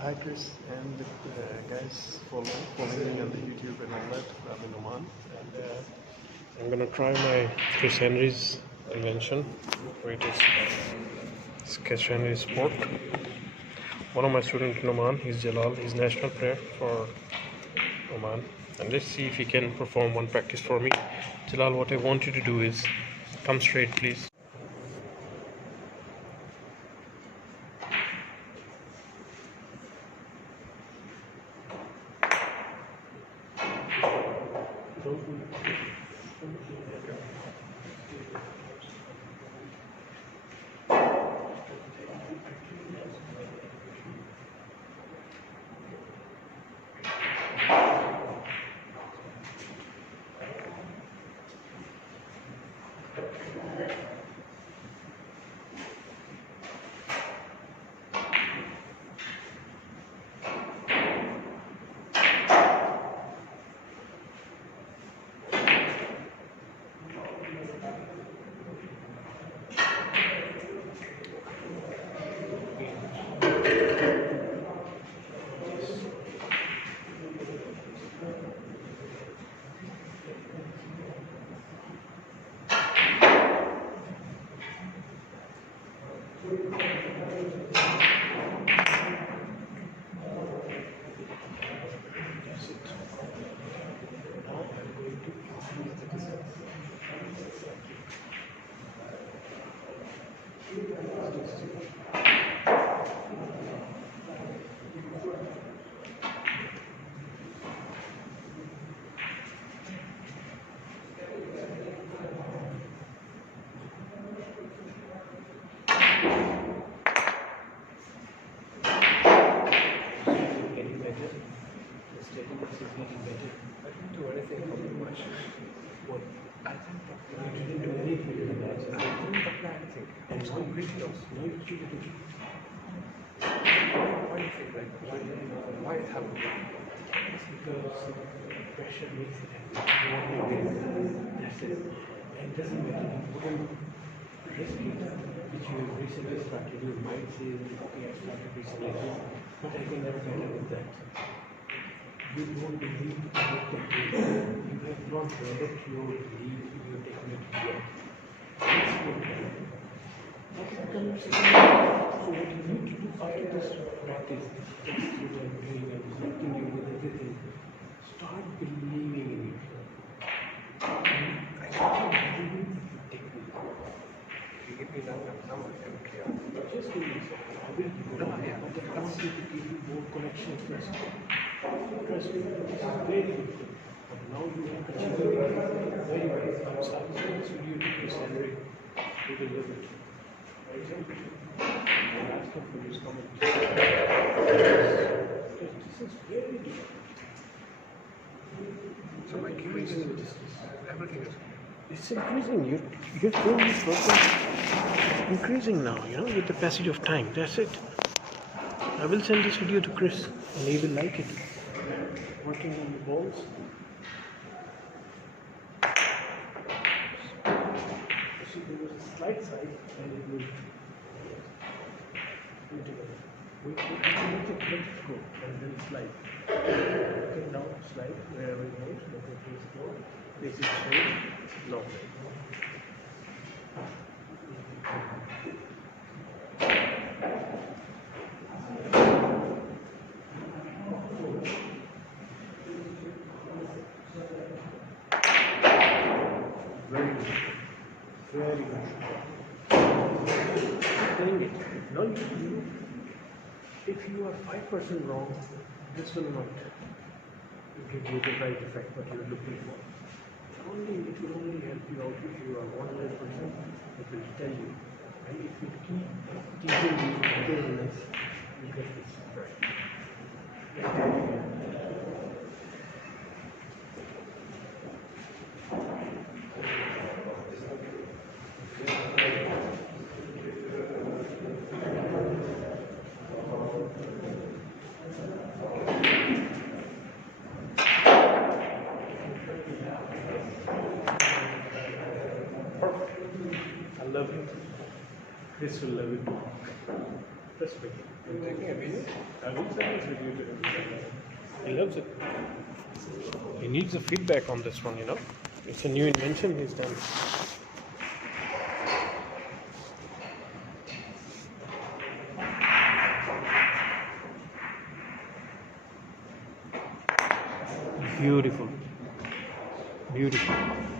Hi Chris and guys following me on the YouTube and all that. I'm in Oman and I'm gonna try my Chris Henry's invention, which is Chris Henry's sport. One of my students in Oman, he's Jalal, he's national player for Oman. And let's see if he can perform one practice for me. Jalal, what I want you to do is come straight please. I didn't do anything from much. What I think you didn't do anything. I didn't apply anything. And it's completely lost. No, you didn't do it. Why do you think like why it happened? It's because pressure makes it happen. That's it. And it doesn't matter what recipe which you recently started. You might say, okay, I started recently, but I can never better with that. You don't believe to make the case. You have not developed your belief in your technique yet. That becomes so what you need to do after this practice, just you are doing and reflecting you with everything, start believing in it. I start believing in your technique. If you give me that number, I don't care. Just give me a second. I will give you. No, yeah. But I want you to give you more connections first. Trust me, this is very difficult. But now you have achieved it very well. I'm satisfied this video to Chris Henry. You will live it. For example, I'm asking for his comments. This is very difficult. So my increasing everything is it's increasing. You're doing this process increasing now, with the passage of time. That's it. I will send this video to Chris and he will like it. Working on the balls. See, there was a slight side and it will go together. We let it go and then slide. Okay, now slide wherever it goes. Let the face go. Face it straight. No. Very good. Very good. Telling it. No, if you are 5% wrong, this will not give you the right effect what you are looking for. It will only help you out if you are 100%. It will tell you. And if you keep teaching you awareness, you get this right. Perfect. I love it. This will love it. Respect. I'm taking a video. I will send this video to him. He loves it. He needs a feedback on this one, you know. It's a new invention he's done. Beautiful. Beautiful.